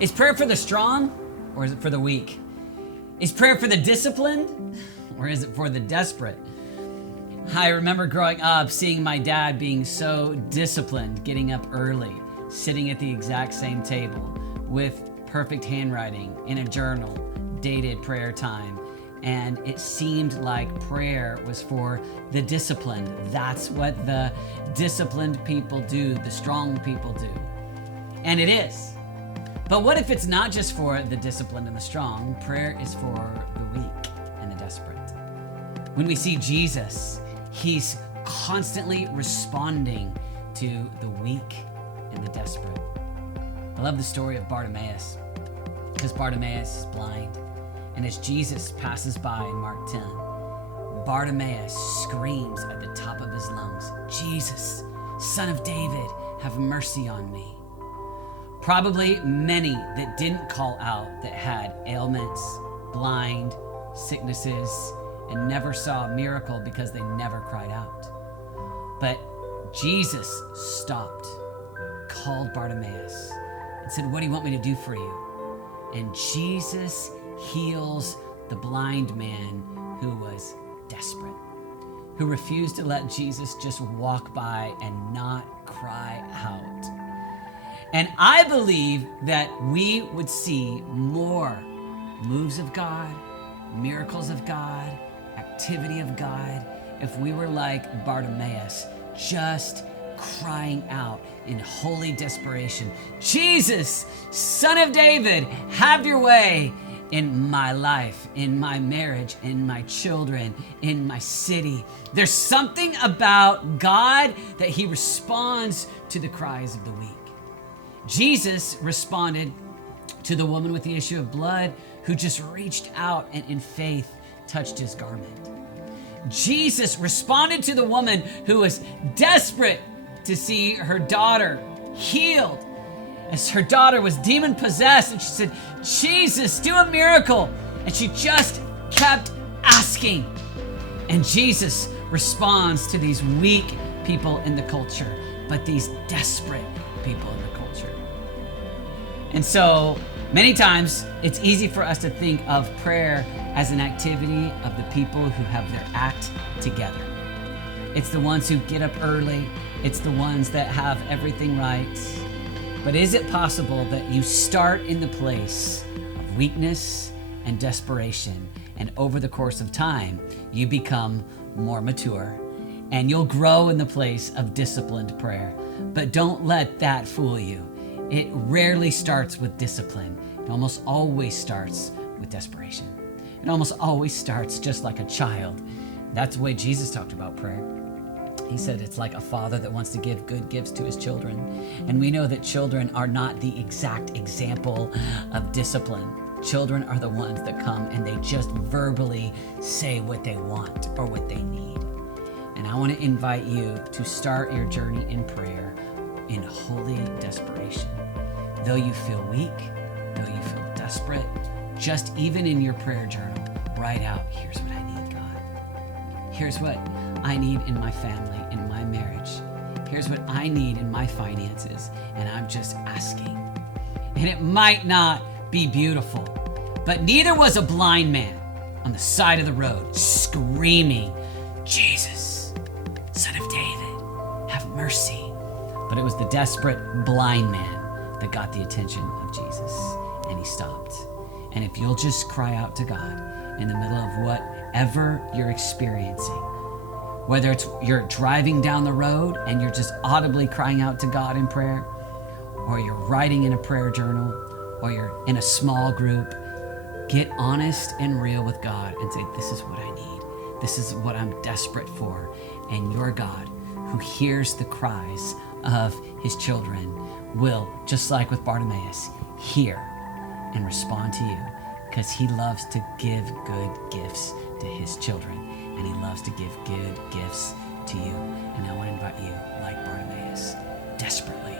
Is prayer for the strong or is it for the weak? Is prayer for the disciplined or is it for the desperate? I remember growing up seeing my dad being so disciplined, getting up early, sitting at the exact same table with perfect handwriting in a journal, dated prayer time. And it seemed like prayer was for the disciplined. That's what the disciplined people do, the strong people do. And it is. But what if it's not just for the disciplined and the strong? Prayer is for the weak and the desperate. When we see Jesus, he's constantly responding to the weak and the desperate. I love the story of Bartimaeus, because Bartimaeus is blind. And as Jesus passes by in Mark 10, Bartimaeus screams at the top of his lungs, "Jesus, Son of David, have mercy on me." Probably many that didn't call out that had ailments, blind, sicknesses, and never saw a miracle because they never cried out. But Jesus stopped, called Bartimaeus, and said, "What do you want me to do for you?" And Jesus heals the blind man who was desperate, who refused to let Jesus just walk by and not cry out. And I believe that we would see more moves of God, miracles of God, activity of God, if we were like Bartimaeus, just crying out in holy desperation, "Jesus, Son of David, have your way in my life, in my marriage, in my children, in my city." There's something about God that he responds to the cries of the weak. Jesus responded to the woman with the issue of blood who just reached out and in faith touched his garment. Jesus responded to the woman who was desperate to see her daughter healed, as her daughter was demon possessed, and she said, "Jesus, do a miracle." And she just kept asking. And Jesus responds to these weak people in the culture, but these desperate people in the culture. And so many times it's easy for us to think of prayer as an activity of the people who have their act together. It's the ones who get up early. It's the ones that have everything right. But is it possible that you start in the place of weakness and desperation, and over the course of time, you become more mature, and you'll grow in the place of disciplined prayer? But don't let that fool you. It rarely starts with discipline. It almost always starts with desperation. It almost always starts just like a child. That's the way Jesus talked about prayer. He said it's like a father that wants to give good gifts to his children. And we know that children are not the exact example of discipline. Children are the ones that come and they just verbally say what they want or what they need. And I want to invite you to start your journey in prayer in holy desperation. Though you feel weak, though you feel desperate, just even in your prayer journal, write out, "Here's what I need, God. Here's what I need in my family, in my marriage. Here's what I need in my finances, and I'm just asking." And it might not be beautiful, but neither was a blind man on the side of the road screaming, "Jesus, Son of David, have mercy." But it was the desperate blind man that got the attention of Jesus, and he stopped. And if you'll just cry out to God in the middle of whatever you're experiencing, whether it's you're driving down the road and you're just audibly crying out to God in prayer, or you're writing in a prayer journal, or you're in a small group, get honest and real with God and say, "This is what I need. This is what I'm desperate for." And your God, who hears the cries of his children, will, just like with Bartimaeus, hear and respond to you, because he loves to give good gifts to his children, and he loves to give good gifts to you. And I want to invite you, like Bartimaeus, desperately